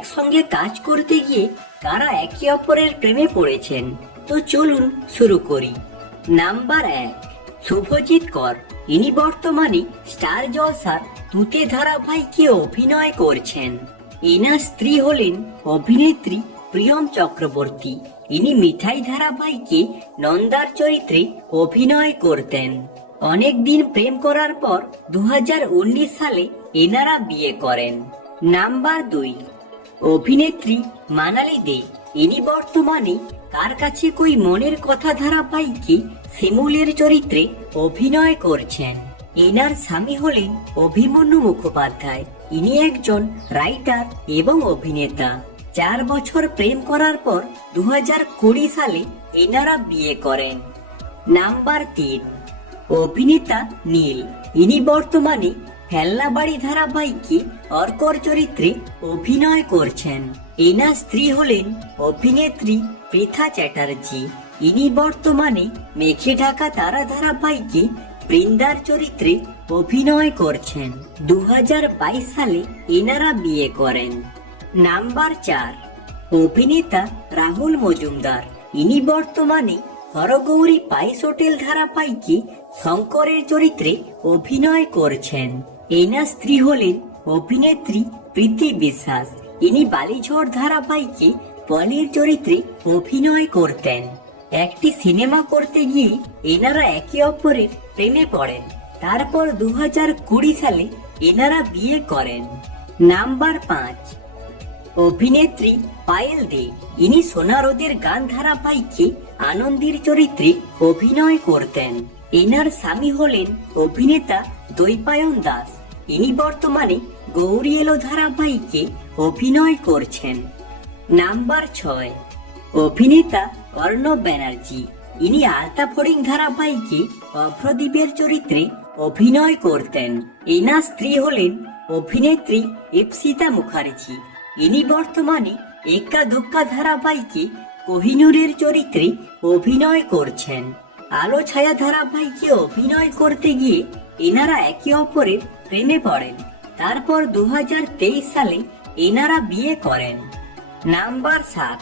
একসঙ্গে কাজ করতে গিয়ে কারা একে অপরের প্রেমে পড়েছেন। তো চলুন শুরু করি। নাম্বার এক, শুভজিৎ কর। ইনি বর্তমানে স্টার জলসার তুতে ধারাবাহিকে অভিনয় করছেন। এনার স্ত্রী হলেন অভিনেত্রী প্রিয়ম চক্রবর্তী। ইনি মিঠাই ধারাবাহিকে নন্দার চরিত্রে অভিনয় করতেন। অনেক দিন প্রেম করার পর দু হাজার উনিশ সালে এনারা বিয়ে করেন। নাম্বার দুই অভিনেত্রী মানালি দে, ইনি বর্তমানে কার কাছে কই মনের কথা ধারাবাহিকে শিমুলের চরিত্রে অভিনয় করছেন? এনার স্বামী হলেন অভিমন্যু মুখোপাধ্যায়। ইনি একজন রাইটার এবং অভিনেতা। চার বছর প্রেম করার পর দু সালে এনারা বিয়ে করেন। নাম্বার তিন, অভিনেতা নীল। ইনি বর্তমানে হেল্লাবাড়ি ধারাবাহিকে অর্কর চরিত্রে অভিনয় করছেন। এনার স্ত্রী হলেন অভিনেত্রী পৃথা চ্যাটার্জি। ইনি বর্তমানে মেঘে ঢাকা তারা ধারাবাহিকে বৃন্দার চরিত্রে অভিনয় করছেন। দু হাজার বাইশ সালে এনারা বিয়ে করেন। নাম্বার চার, অভিনেতা রাহুল মজুমদার। ইনি বর্তমানে হরগৌরী পাইস হোটেল ধারাবাহিকে শঙ্করের চরিত্রে অভিনয় করছেন। এনার স্ত্রী হলেন অভিনেত্রী প্রীতি বিশ্বাস। ইনি বালিঝড় ধারাবাহিকে পলির চরিত্রে অভিনয় করতেন। একটি সিনেমা করতে গিয়ে এনারা একে অপরের প্রেমে পড়েন। তারপর দু হাজার কুড়ি সালে এনারা বিয়ে করেন। নাম্বার পাঁচ, অভিনেত্রী পায়েল দে। ইনি সোনারোদের গান ধারাবাহিকে আনন্দের চরিত্রে অভিনয় করতেন। এনার স্বামী হলেন অভিনেতা দৈপায়ন দাস। ইনি বর্তমানে গৌরী এলো ধারাবাহিকে অভিনয় করছেন। নাম্বার ছয়। অভিনেতা অর্ণব ব্যানার্জি। ইনি আলতা ফড়িং ধারাবাহিকে অভ্রদীপের চরিত্রে অভিনয় করতেন। এনার স্ত্রী হলেন অভিনেত্রী ইপসিতা মুখার্জি। ইনি বর্তমানে এক্কা দুক্কা ধারাবাহিকে কোহিনুরের চরিত্রে অভিনয় করছেন। আলো ছায়া ধারাবাহিকে অভিনয় করতে গিয়ে এনারা একে অপরের প্রেমে পড়েন। তারপর দু হাজার তেইশ সালে এনারা বিয়ে করেন। নাম্বার সাত,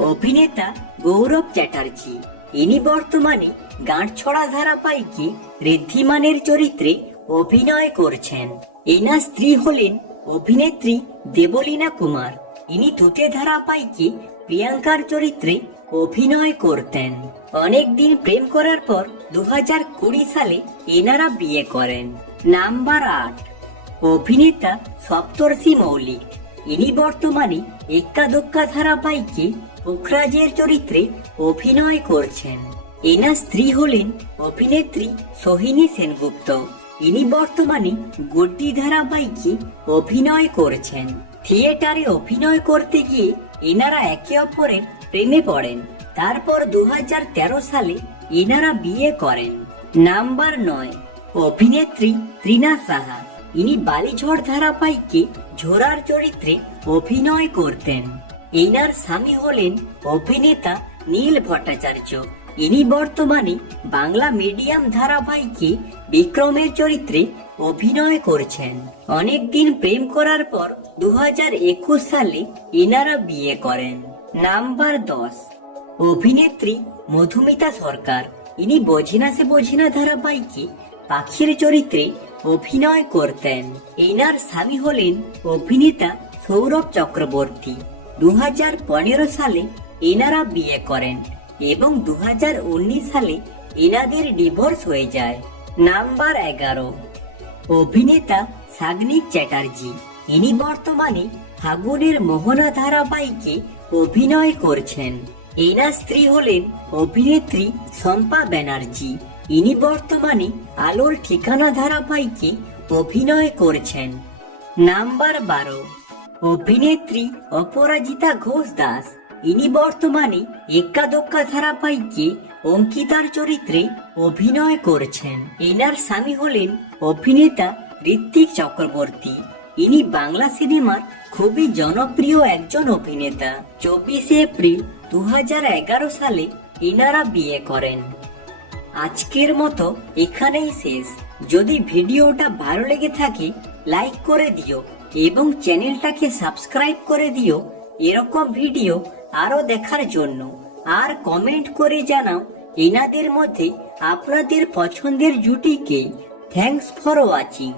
অভিনেতা গৌরব চ্যাটার্জি। ইনি বর্তমানে গাঁটছড়া ধারাবাহিকে ঋদ্ধিমানের চরিত্রে অভিনয় করছেন। এনার স্ত্রী হলেন অভিনেত্রী দেবলীনা কুমার। ইনি তুতে ধারাবাহিকে প্রিয়াঙ্কার চরিত্রে অভিনয় করতেন। অনেকদিন প্রেম করার পর দু সালে এনারা বিয়ে করেন। নাম্বার আট। অভিনেতা সপ্তর্ষি মৌলিক। ইনি বর্তমানে এক্কা দোক্কা ধারাবাহিকে পোখরাজের চরিত্রে অভিনয় করছেন। এনার স্ত্রী হলেন অভিনেত্রী সোহিনী সেনগুপ্ত। ইনি বর্তমানে গুড্ডি ধারাবাহিকে অভিনয় করছেন। থিয়েটারে অভিনয় করতে গিয়ে এনারা একে অপরের প্রেমে পড়েন। তারপর দু হাজার তেরো সালে এনারা বিয়ে করেন। নাম্বার নয়। অভিনেত্রী ত্রিনা সাহা। ইনি বালিঝড় ধারাবাহিকে ঝোরার চরিত্রে অভিনয় করতেন। এনার স্বামী হলেন অভিনেতা নীল ভট্টাচার্য। ইনি বর্তমানে বাংলা মিডিয়াম ধারাবাহিকে বিক্রমের চরিত্রে অভিনয় করছেন। অনেকদিন প্রেম করার পর দু হাজার একুশ সালে এনারা বিয়ে করেন। নাম্বার দশ, অভিনেত্রী মধুমিতা সরকার। ইনি বোঝিনা সে বোঝিনা ধারাবাহিকে পাখির চরিত্রে অভিনয় করতেন। এনার স্বামী হলেন অভিনেতা সৌরভ চক্রবর্তী। দু হাজার পনেরো সালে এনারা বিয়ে করেন এবং দু হাজার উনিশ সালে এনাদের ডিভোর্স হয়ে যায়। নাম্বার এগারো। অভিনেতা সাগনিক চ্যাটার্জি। ইনি বর্তমানে ফাগুনের মোহনা ধারাবাহিকে অভিনয় করছেন। এনার স্ত্রী হলেন অভিনেত্রী শম্পা ব্যানার্জি। ইনি বর্তমানে আলোর ঠিকানা ধারাবাহিকে অভিনয় করছেন। নাম্বার বারো। অভিনেত্রী অপরাজিতা ঘোষ দাস। ইনি বর্তমানে এক্কা দোক্কা ধারাবাহিকে অঙ্কিতার চরিত্রে অভিনয় করছেন। এনার স্বামী হলেন অভিনেতা ঋত্বিক চক্রবর্তী। ইনি বাংলা সিনেমার খুবই জনপ্রিয় একজন অভিনেতা। চব্বিশে এপ্রিল দু হাজার এগারো সালে এনারা বিয়ে করেন। আজকের মতো এখানেই শেষ। যদি ভিডিওটা ভালো লেগে থাকে লাইক করে দিও এবং চ্যানেলটাকে সাবস্ক্রাইব করে দিও এরকম ভিডিও আরও দেখার জন্য। আর কমেন্ট করে জানাও এনাদের মধ্যে আপনাদের পছন্দের জুটিকে। Thanks for watching